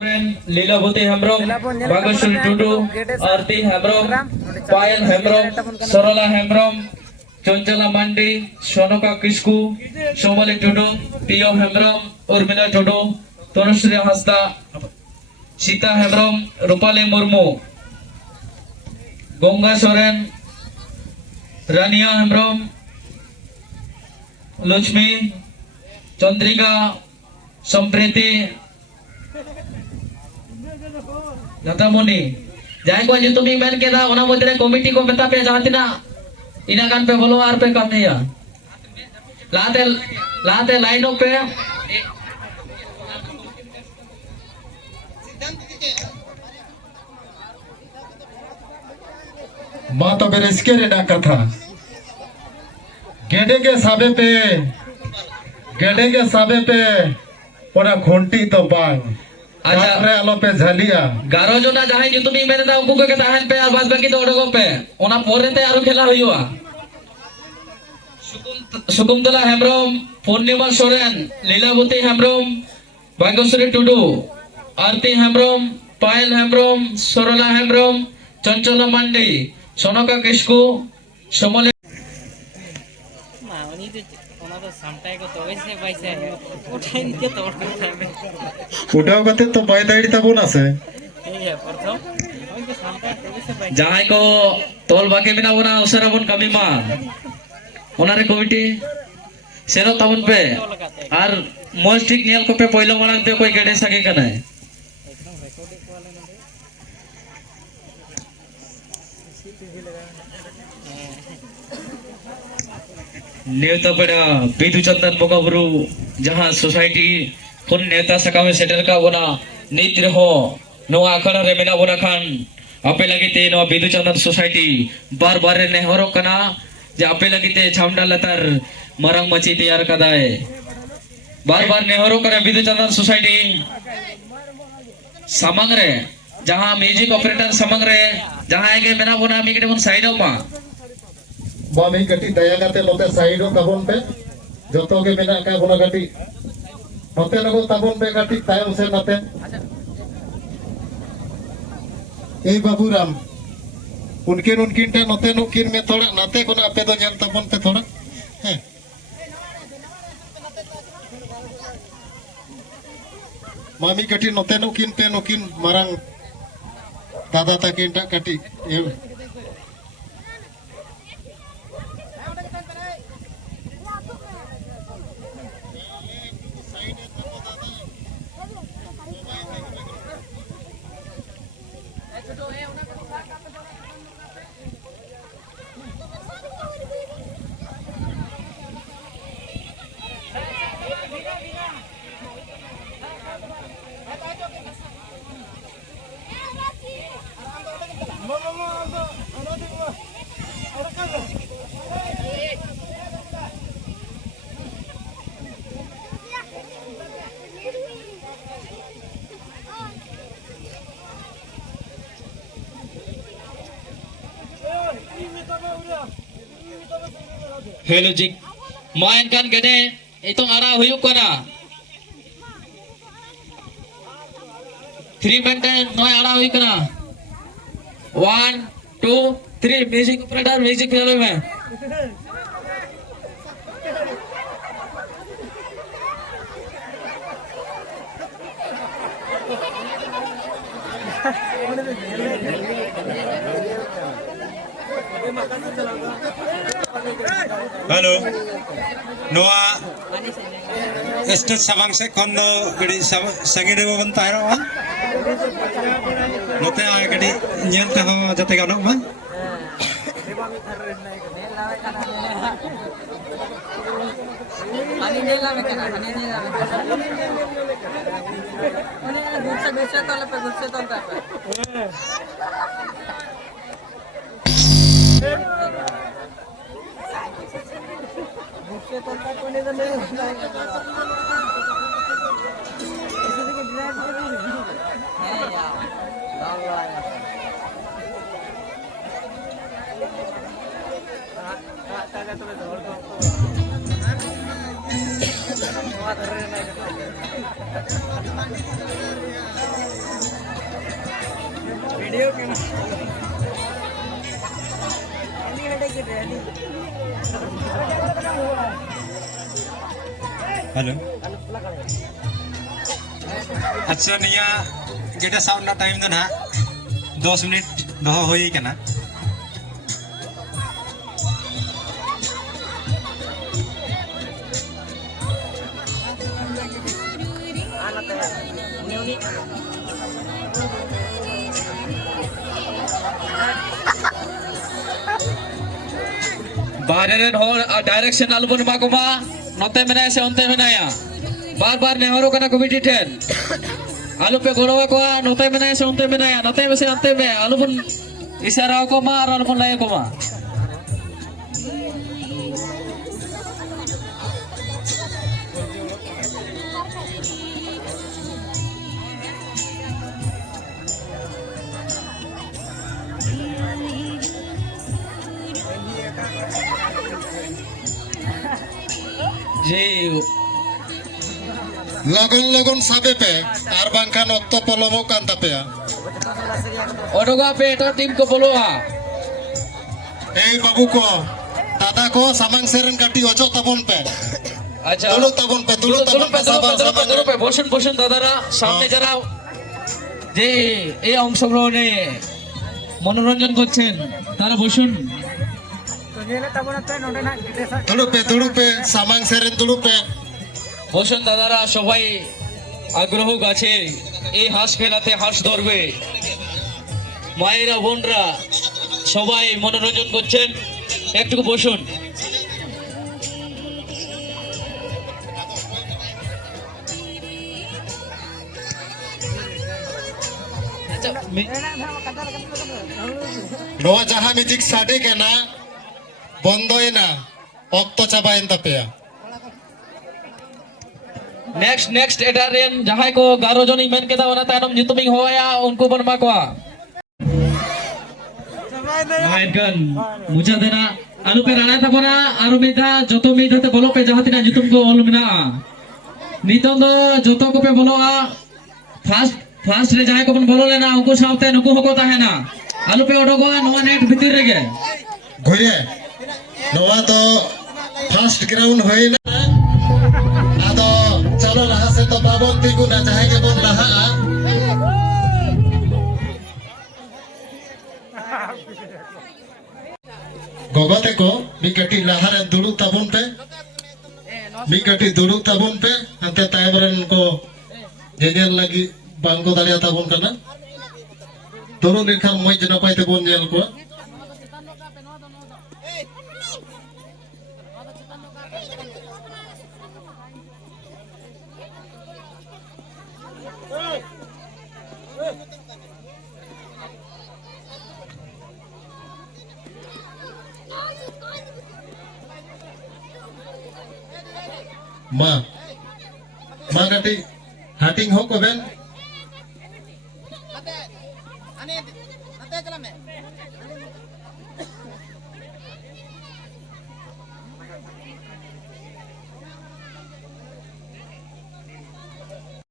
लीलावती हेम्ब्रम बागेश्वरी टुडू आरती हेम्ब्रम पायल हेम्ब्रम सरला हेम्ब्रम चंचला मांडी सोनका किस्कू सोमली टुडू पियो हेम्ब्रम उर्मिला टुडू तनुश्री हंसदा सीता हेम्ब्रम रूपाली मुर्मू गंगा सोरेन रानिया हेम्ब्रम लक्ष्मी चंद्रिका सम्प्रीति नतामुनि जाय को जो तुम मेन केदा ओना मध्य कमिटी को मेता पे जहां तिना इना गान पे बोलो आर पे कमिया लाते लाइनों पे मां तो बेरेस्के रेडा कथा गेडे के साबे पे ओना घंटी तो बांग अच्छा रे आलो पे झलिया गारो जोना जहां जो तुम मेन उनको के ताहन पे और बाद बाकी तो ओडगो पे ओना पोरे ते आरो खेला हुआ सुकुमतला हेम्ब्रम पूर्णिमा सोरेन लीलावती हेम्ब्रम बागेश्वरी टुडू आरती हेम्ब्रम पायल हेम्ब्रम सरला हेम्ब्रम चंचला मांडी सोनका किस्कू सोमली उठाव कते तो बाय दाइडी तबन आसे जहां को तोल बाकी बिना बना उसरा बन कमी मा ओनारे कमिटी सेनो तबन पे और मोस्ट ठीक नियल को पे पहिलो मानन पे कोई गेडे सके कने नेता बड़ा बिदु चंदन बोकाबुरु जहां सोसाइटी खुन नेता सकामे सेटर का बोना नीत रहो नो आखड़ा रे मेना बोना खान आपे लगिते नो बिदु चंदन सोसाइटी बार बार ने हरो कना जे आपे लगिते छामडा लतर मरंग मची तैयार कदाए बार बार ने हरो करे बिदु चंदन सोसाइटी समंग रे जहां म्यूजिक ऑपरेटर समंग रे जहां के मेना बोना मी के साइड मा बामी कटी दया गाते लोते साइडो तबन पे जतो के मेना का बोना कटी होते लगो तबन पे कटी तायम से नते ए बाबूराम उनकिन टे नते नुकिन में थोड़ा नाते कोना आपे तो जन तबन पे थोड़ा हैं मामी कटी नते नुकिन पे नुकिन मरंग दादा तकिन टा कटी हेलो जी मायन कान गडे इतों आरा हुयु करा 3 मिनट नय आरा हुई करा 1 2 3 म्यूजिक ऑपरेटर म्यूजिक चलो में हेलो नोआ स्टेज सबांग से कौन नो गड़ी संगे रे बन तारो वन नोते आ गड़ी नियल ते हो जते गानो मन ani nela me kana ani nela me oni ala gucha tole pe gucha tole pe कोने तो नहीं ऐसे देखो ड्राइव कर रही है यार लॉन्ग लाइन ताजा तो जोर दो वहां धर रहे नहीं वीडियो के ini ada gitu ya ini hello अच्छा निया जेटा साउंड ना टाइम दो ना 10 मिनट दोहो होई कना anak ya ini बाहर रेन हो डायरेक्शन आलबन माकुमा नोते मेनाया से ओंते मेनाया बार बार नेहरो कना कमिटी ठेन आलू पे गोरवा को नोते मेनाया से ओंते मेनाया नोते में से ओंते में आलबन इशारा को मा और आलबन लाए को मा जी लगन लगन साबे पे आर बांखान ऑक्तो पलमो कान तापेया ओडोगा पे एटा टीम को बोलोआ ए बाबू को दादा को सामांग सेरन काटी ओजो तबन पे अच्छा दुलु तबन पे दुलु तबन पे साबा पे বসুন বসুন দাদারা সামনে যারা যে এই অংশগ্রহণে মনোরঞ্জন করছেন তারা বসুন तो ये ले तब ना तो नोटे ना गिटे दुलु पे सामांग सेरन दुलु पे বসুন দাদারা সবাই আগ্রহ আছে এই হাঁস খেলাতে হাঁস ধরবে মায়েরা বোনরা সবাই মনোরঞ্জন করছেন একটু বসুন আচ্ছা, नोआ जहां म्यूजिक साडे के ना बंदोय ना ऑक्तो चाबायन तापेया नेक्स्ट एटा रेन जहां को 11 जन मेन केदा ओना तायनम जितुमी होया उनको बनवा को माइनगन मुझा देना आलू पे राणा तबना आरो मेधा जतो मेधा ते बोलो पे जहातिना जितुम को ओल मिना नितों दो जतो को पे बोलोआ फास्ट रे जाय को बन बोलो लेना उनको सावते नुको हको ताहेना आलू पे ओडोगो नोआ नेट भीतर रेगे घुरे नोआ तो फर्स्ट ग्राउंड होई ना आदो चलो लहा से तो बाबन तिगु ना चाहे के बोन लहा गोगोते को मिकटी लहा रे दुडु तबन पे मिकटी दुडु तबन पे अंते तायबरन को जेनेल लगी बांगो दालिया तबन कना दुडु लेखा मय जना पाइते बोन नेल को मा गटी हाटिंग हो को बेन